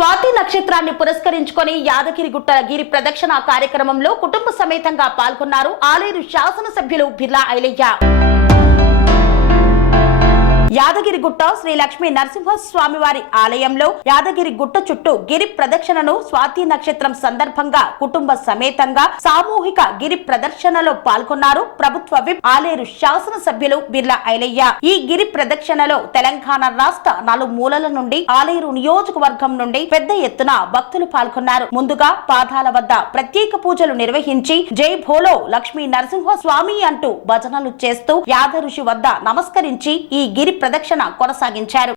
స్వాతి నక్షత్రాన్ని పురస్కరించుకొని యాదగిరిగుట్ట గిరి ప్రదక్షిణ కార్యక్రమంలో కుటుంబ సమేతంగా పాల్గొన్నారు ఆలేరు శాసనసభ్యులు బిర్లా ఐలయ్య. యాదగిరి గుట్ట శ్రీ లక్ష్మీ నరసింహ స్వామివారి ఆలయంలో యాదగిరి గుట్ట చుట్టూ గిరి ప్రదక్షిణను స్వాతి నక్షత్రం సందర్భంగా కుటుంబ సమేతంగా సామూహిక గిరి ప్రదర్శనలో పాల్గొన్నారు ప్రభుత్వ విప్ ఆలేరు శాసనసభ్యులు బిర్లా ఐలయ్య. ఈ గిరి ప్రదక్షిణలో తెలంగాణ రాష్ట్ర నలుమూలల నుండి ఆలేరు నియోజకవర్గం నుండి పెద్ద ఎత్తున భక్తులు పాల్గొన్నారు. ముందుగా పాదాల వద్ద ప్రత్యేక పూజలు నిర్వహించి జై భోలో లక్ష్మీ నరసింహ స్వామి అంటూ భజనలు చేస్తూ యాద ఋషి వద్ద నమస్కరించి ఈ గిరి ప్రదక్షిణ కొనసాగించారు.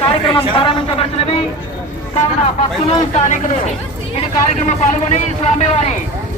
కార్యక్రమం ప్రారంభించబడుతున్నది కావున భక్తులు స్థానికులు ఈ కార్యక్రమం పాల్గొని స్వామివారి